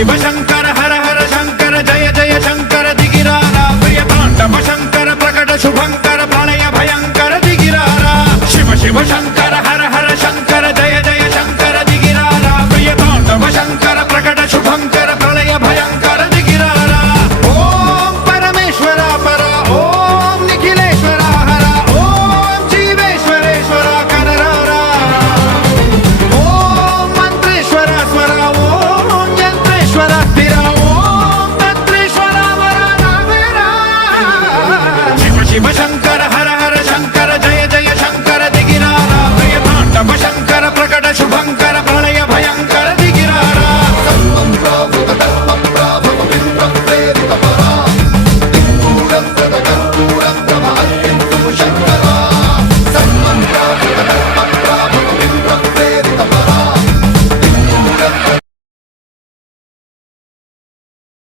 शिव शंकर हर हर शंकर जय जय शंकर दिगिरारा प्रिय तांडव शंकर प्रकट शुभंकर प्रलय भयंकर दिगिरारा शिव शिव शंकर